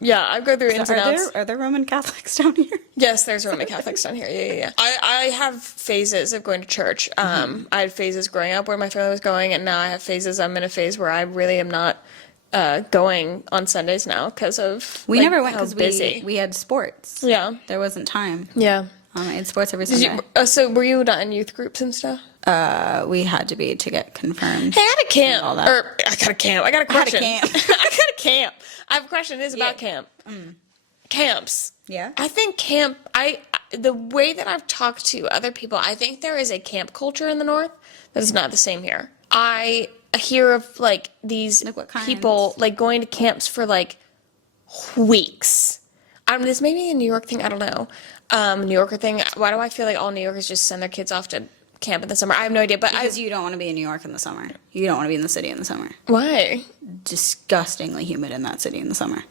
Yeah, I go through ins and outs. Are there Roman Catholics down here? Yes, there's Roman Catholics down here. Yeah. I have phases of going to church. I had phases growing up where my family was going, and now I have phases. I'm in a phase where I really am not going on Sundays now because of We like, never went how because busy. we had sports. Yeah, There wasn't time. yeah. I had sports every Did Sunday. you, so were you not in youth groups and stuff? We had to be to get confirmed. Hey, I had a camp. all that. Or I got a camp. I got a I had a question. camp. I got a camp. I have a question. It is about Yeah. camp. Camps. Yeah. I think camp. The way that I've talked to other people, I think there is a camp culture in the North that is not the same here. I hear of like these Like what kinds? people like going to camps for like weeks. This may be a New York thing. I don't know. New Yorker thing. Why do I feel like all New Yorkers just send their kids off to camp in the summer? I have no idea. But Because you don't want to be in New York in the summer. You don't want to be in the city in the summer. why? Disgustingly humid in that city in the summer.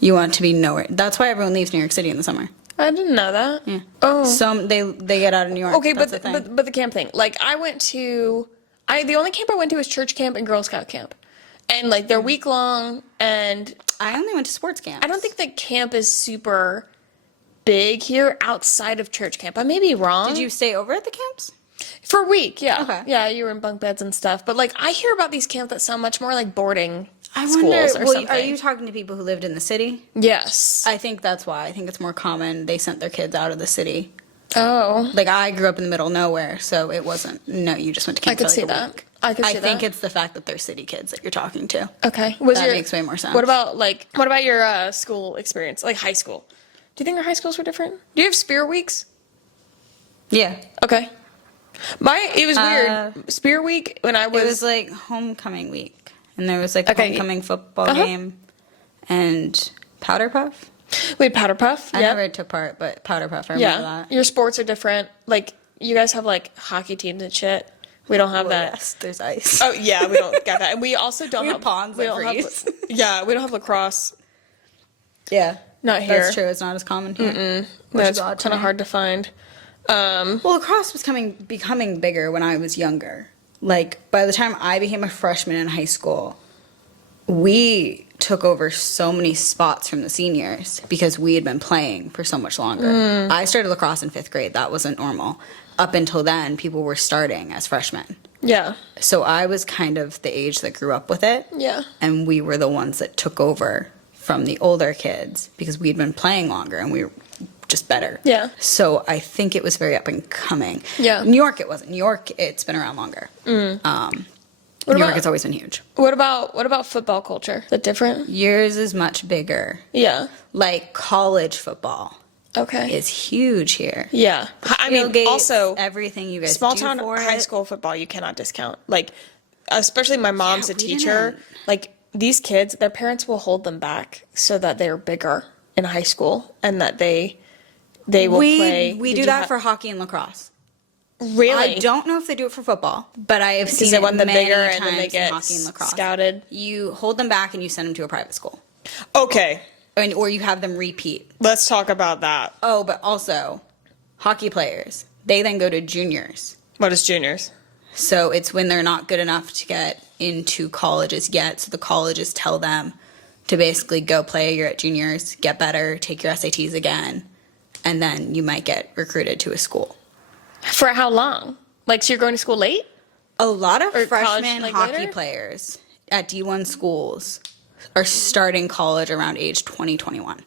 You want to be nowhere. That's why everyone leaves New York City in the summer. I didn't know that. Yeah. Oh. Some they get out of New York. Okay, That's but the thing. but the camp thing. Like I went to, the only camp I went to was church camp and Girl Scout camp, and like they're week long. And I only went to sports camps. I don't think that camp is super big here outside of church camp. I may be wrong. Did you stay over at the camps? For a week? Yeah. Okay. Yeah, you were in bunk beds and stuff. But like I hear about these camps that sound much more like boarding I schools wonder. or Well, something. are you talking to people who lived in the city? Yes. I think that's why. I think it's more common. They sent their kids out of the city. Oh. Like I grew up in the middle of nowhere, so it wasn't. No, you just went to camp. I could for, like, see a that. week. I could see think that. it's the fact that they're city kids that you're talking to. Okay. That makes way more sense. What about your school experience, like high school? Do you think our high schools were different? Do you have spear weeks? Yeah, Okay. It was weird. Spear week when I it was was like homecoming week, and there was like a Okay. homecoming football Uh-huh. game, and powder puff. we had powder puff. I Yeah. never took part, but powder puff. I remember Yeah. that. Your sports are different. Like you guys have like hockey teams and shit. We don't have Well, that. yes, there's ice. Oh yeah, we don't get that. And we also don't We have have ponds we that don't have freeze. yeah, we don't have lacrosse. Yeah, Not here. that's true. It's not as common here. Which That's is odd to kind of me. hard to find. Well, lacrosse was becoming bigger when I was younger. Like by the time I became a freshman in high school, we took over so many spots from the seniors because we had been playing for so much longer. I started lacrosse in 5th grade. That wasn't normal. Up until then, people were starting as freshmen. Yeah. So I was kind of the age that grew up with it. Yeah. And we were the ones that took over from the older kids because we'd been playing longer and we were just better. Yeah. So I think it was very up and coming. Yeah. New York, it wasn't. New York, it's been around longer. New York about- has always been huge. What about football culture? Is that different? Yours is much bigger. Yeah. Like college football Okay. is huge here. Yeah. I mean, Tailgates, also everything you guys small do town for high it. school football you cannot discount. Like, especially my mom's Yeah, a we teacher. didn't. Like these kids, their parents will hold them back so that they're bigger in high school and that they will play. We Did do you that for hockey and lacrosse. really. I don't know if they do it for football, but I have because seen they it want them many bigger and then times they in get hockey and lacrosse. scouted. You hold them back and you send them to a private school, Okay, or you have them repeat. let's talk about that. Oh, but also, hockey players, they then go to juniors. What is juniors? So it's when they're not good enough to get into colleges yet. So the colleges tell them to basically go play a year at juniors, get better, take your SATs again, and then you might get recruited to a school. For how long? Like, so you're going to school late? A lot of Or college, freshman like, hockey later? players at D1 schools are starting college around age 20, 21,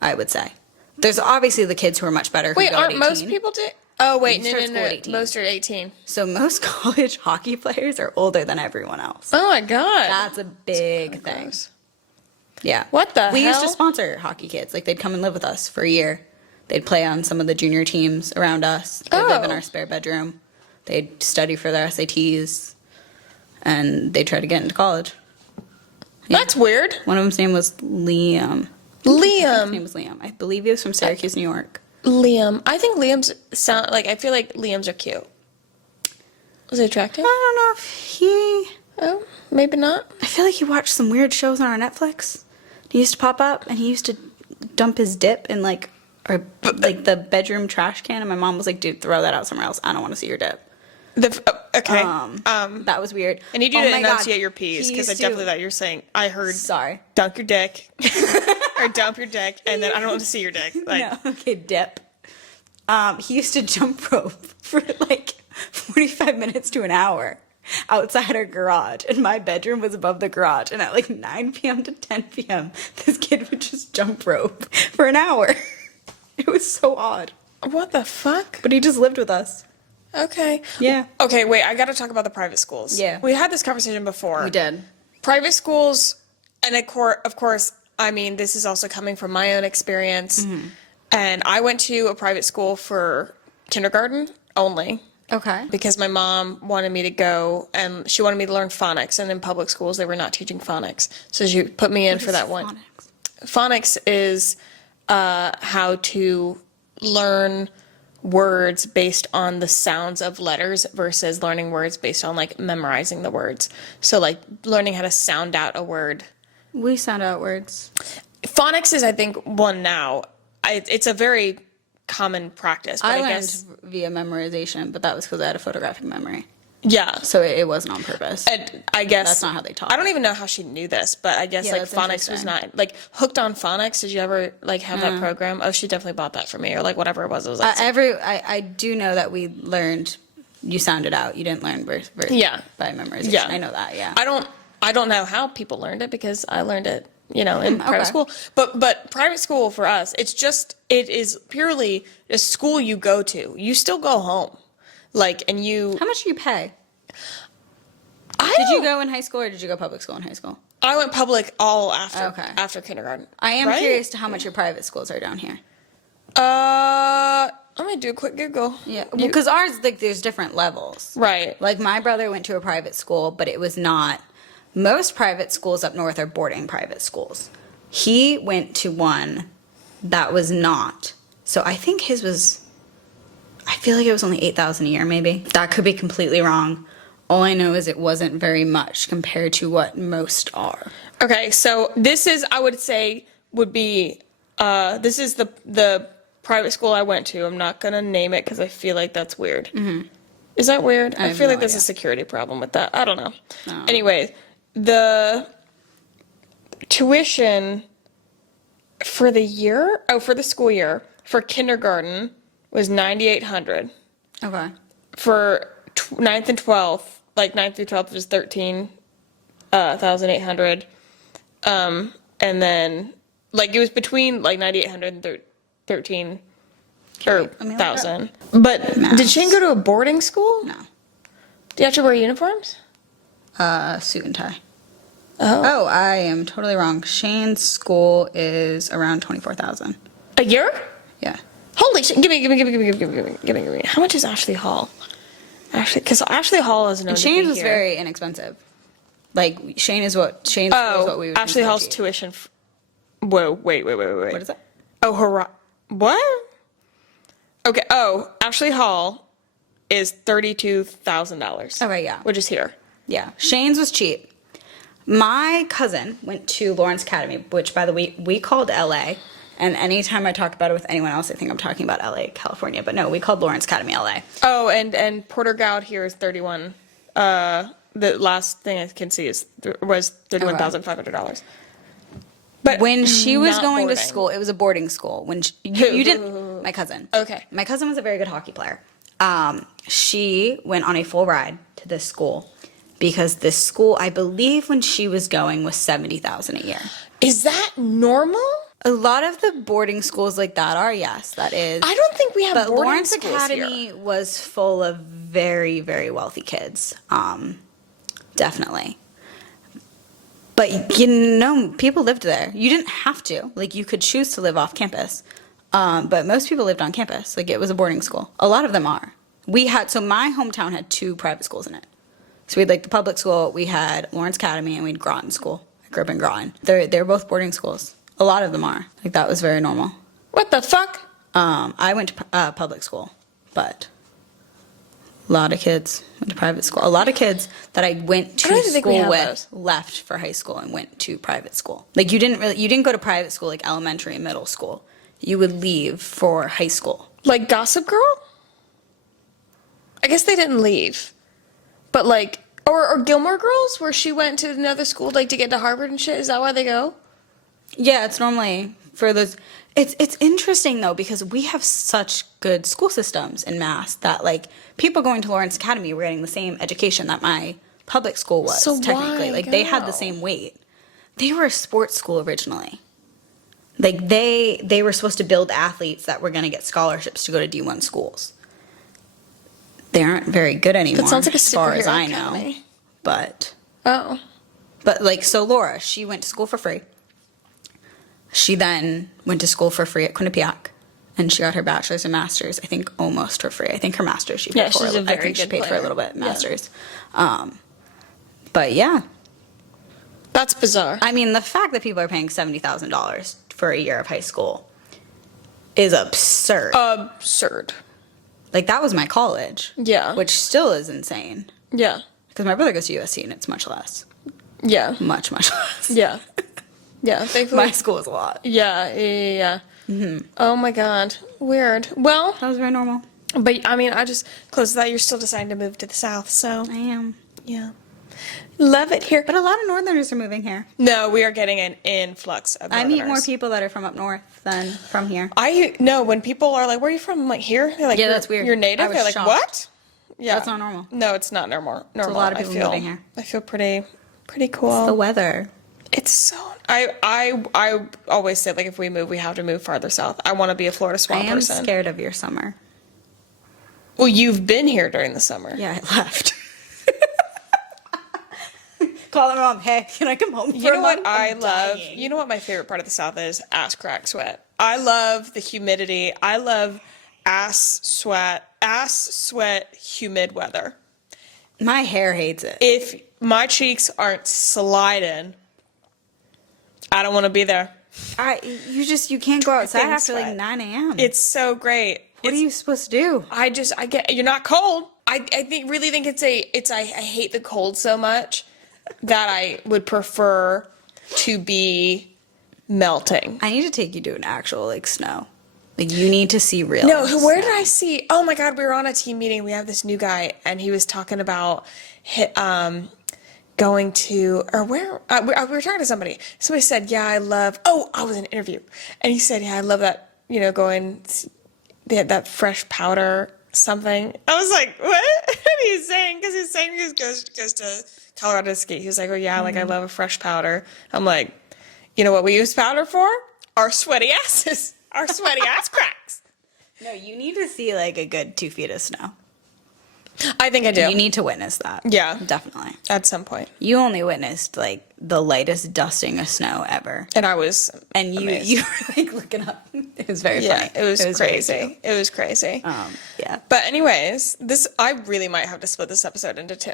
I would say. There's obviously the kids who are much better who Wait, go at aren't most 18. people do? Oh, wait, You no, start no, school no. at 18. Most are 18. So most college hockey players are older than everyone else. Oh my god. That's a big thing. Gross. Yeah. What the We used to hell? sponsor hockey kids. Like they'd come and live with us for a year. They'd play on some of the junior teams around us. They'd live in Oh. our spare bedroom. They'd study for their SATs, and they'd try to get into college. That's weird. One of them's name was Liam. His name Liam. was Liam. I believe he was from Syracuse, New York. Liam. I think Liam's sound like I feel like Liam's are cute. Was he attractive? I don't know if he. Oh, maybe not. I feel like he watched some weird shows on our Netflix. He used to pop up and he used to dump his dip in like the bedroom trash can, and my mom was like, "Dude, throw that out somewhere else. I don't want to see your dip." Okay. That was weird. I need you Oh to my enunciate God. your P's He because I used definitely to- thought you were saying, I heard Sorry. dunk your dick or dump your dick and then I don't want to see your dick. Like, No, okay, dip. He used to jump rope for like 45 minutes to an hour outside our garage, and my bedroom was above the garage. And at like 9 p.m. to 10 p.m., this kid would just jump rope for an hour. It was so odd. what the fuck? But he just lived with us. Okay. Yeah. Okay, wait, I got to talk about the private schools. Yeah. We had this conversation before. We did. Private schools, and of course, I mean, this is also coming from my own experience. And I went to a private school for kindergarten only. Okay. Because my mom wanted me to go, and she wanted me to learn phonics, and in public schools they were not teaching phonics, so she put me in for that one. Phonics is how to learn words based on the sounds of letters versus learning words based on like memorizing the words. So like learning how to sound out a word. We sound out words. Phonics is, I think, one now. It's a very common practice. But I I learned guess via memorization, but that was because I had a photographic memory. yeah. So it wasn't on purpose. And I guess That's not how they taught I don't it. even know how she knew this, but I guess Yeah, like that's phonics was interesting. not like Hooked on Phonics. Did you ever like have that program? Oh, she definitely bought that for me, or like whatever it was. It was like I do know that we learned you sounded out. You didn't learn Yeah. by memorization. Yeah. I know that, yeah. I don't know how people learned it because I learned it, in okay. private school. But private school for us, it is purely a school you go to. You still go home, like, and you. How much do you pay? I Did you don't- go in high school or did you go public school in high school? I went public all after Okay. after kindergarten. I am right? curious to how much your private schools are down here. I'm gonna do a quick Google. Yeah, because ours, like, there's different levels. Right. Like, my brother went to a private school, but it was not. Most private schools up north are boarding private schools. He went to one that was not. So I think his was. I feel like it was only $8,000 a year, maybe. That could be completely wrong. All I know is it wasn't very much compared to what most are. Okay, so this is, I would say, would be, this is the private school I went to. I'm not gonna name it because I feel like that's weird. Is that weird? I have feel no like there's a idea. security problem with that. I don't know. No. Anyway, the tuition for the school year for kindergarten was $9,800. Okay. For 9th and 12th, like 9th through 12th was 13,800. And then like it was between like 9,800 and 13 or let me look it up. 1,000. But Math. did Shane go to a boarding school? No. Do you have to wear uniforms? Suit and tie. Oh. Oh, I am totally wrong. Shane's school is around 24,000. A year? Yeah. Holy shit. Give me. How much is Ashley Hall? Because Ashley Hall is known And to be Shane's was here. very inexpensive. Like Shane's school is what we would Ashley consider Hall's cheap. tuition. Whoa, wait. What is that? Oh, what? Okay. Oh, Ashley Hall is $32,000. Okay, yeah. Which is here. Yeah, Shane's was cheap. My cousin went to Lawrence Academy, which, by the way, we called LA. And anytime I talk about it with anyone else, I think I'm talking about LA, California. But no, we called Lawrence Academy LA. Oh, and Porter Goud here is 31. The last thing I can see was $31,500. But When she was not going boarding. to school, it was a boarding school. When Who? you didn't, my cousin. Okay. My cousin was a very good hockey player. She went on a full ride to this school because this school, I believe, when she was going, was $70,000 a year. Is that normal? A lot of the boarding schools like that are, yes, that is. I don't think we have But boarding Lawrence schools Academy here. was full of very, very wealthy kids. Definitely. But people lived there. You didn't have to. Like, you could choose to live off campus. But most people lived on campus. Like, it was a boarding school. A lot of them are. So my hometown had 2 private schools in it. So we had like the public school, we had Lawrence Academy, and we had Groton School. I grew up in Groton. They're both boarding schools. A lot of them are. Like, that was very normal. What the fuck? I went to public school, but A lot of kids went to private school. A lot of kids that I went I to don't even think we school have with those. left for high school and went to private school. Like you didn't go to private school like elementary and middle school. You would leave for high school. Like Gossip Girl? I guess they didn't leave. But like, or Gilmore Girls, where she went to another school like to get to Harvard and shit. Is that why they go? Yeah, it's normally for those. It's interesting though because we have such good school systems in Mass that like people going to Lawrence Academy were getting the same education that my public school was. So technically, why like they had the go? same weight. They were a sports school originally. Like they were supposed to build athletes that were going to get scholarships to go to D1 schools. They aren't very good anymore. That sounds like a as far as superhero I know. academy. But Oh. like so Laura, she went to school for free. She then went to school for free at Quinnipiac, and she got her bachelor's and master's. I think almost for free. I think her master's she paid Yeah, for. she's a I very think she good paid for a player. little bit Yeah. master's. But yeah, That's bizarre. I mean the fact that people are paying $70,000 for a year of high school is absurd. Absurd. Like that was my college. Yeah. Which still is insane Yeah. because my brother goes to USC and it's much less, Yeah. much less. Yeah. Yeah. Thankfully. My school is a lot. Yeah. Oh my God. Weird. Well, That was very normal. but I mean, I just close that. You're still deciding to move to the South, so I am. yeah. Love it here. But a lot of Northerners are moving here. No, we are getting an influx of I meet more Northerners. people that are from up north than from here. I know when people are like, "Where are you from?" I'm like, "Here." They're like, Yeah, "You're- that's weird. You're I native." was They're like, shocked. "What?" Yeah, That's not normal. No, it's not normal. Normal. lot of I people feel, moving here. I feel pretty cool. The weather. It's so. I always say like if we move, we have to move farther south. I want to be a Florida I swamp am person. scared of your summer. Well, you've been here during the summer. Yeah, I left. Call her mom. Hey, can I come home? You know what I love? You know what my favorite part of the South is? Ass crack sweat. I love the humidity. I love ass sweat, humid weather. My hair hates it. If my cheeks aren't sliding, I don't want to be there. You can't go outside Dripping after like sweat. 9 a.m. It's so great. What are you supposed to do? I get, you're not cold. I really think I hate the cold so much that I would prefer to be melting. I need to take you to an actual like snow. Like you need to see real. No, where snow. did I see? Oh my God, we were on a team meeting. We have this new guy, and he was talking about going to, or where, we were talking to somebody. Somebody said, yeah, I love, I was in an interview. And he said, yeah, I love that, going, they had that fresh powder something. I was like, what? What are you saying? Because he's saying he goes to Colorado to ski. He was like, oh yeah, like I love a fresh powder. I'm like, you know what we use powder for? Our sweaty asses. Our sweaty ass cracks. No, you need to see like a good 2 feet of snow. I think I do. You need to witness that. Yeah. Definitely. At some point. You only witnessed like the lightest dusting of snow ever. And I was And you amazed. you were like looking up. It was very Yeah, funny. it was very crazy. cute. It was crazy. Yeah. But anyways, I really might have to split this episode into two.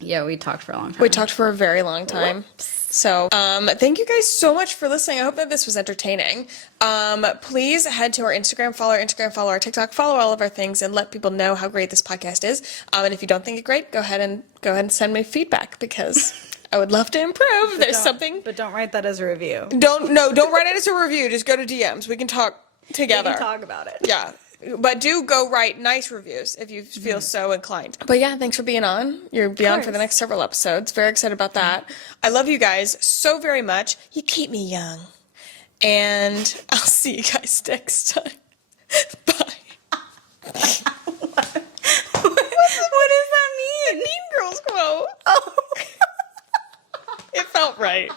Yeah, we talked for a long time. We talked for a very long time. So, thank you guys so much for listening. I hope that this was entertaining. Please head to our Instagram, follow our TikTok, follow all of our things, and let people know how great this podcast is. And if you don't think it's great, go ahead and send me feedback because I would love to improve. There's something. But don't write that as a review. Don't write it as a review. Just go to DMs. We can talk together. We can talk about it. Yeah. But do go write nice reviews if you feel so inclined. But yeah, thanks for being on. You'll be on for the next several episodes. Very excited about that. I love you guys so very much. You keep me young. And I'll see you guys next time. Bye. What does that mean? Mean Girls quote. It felt right.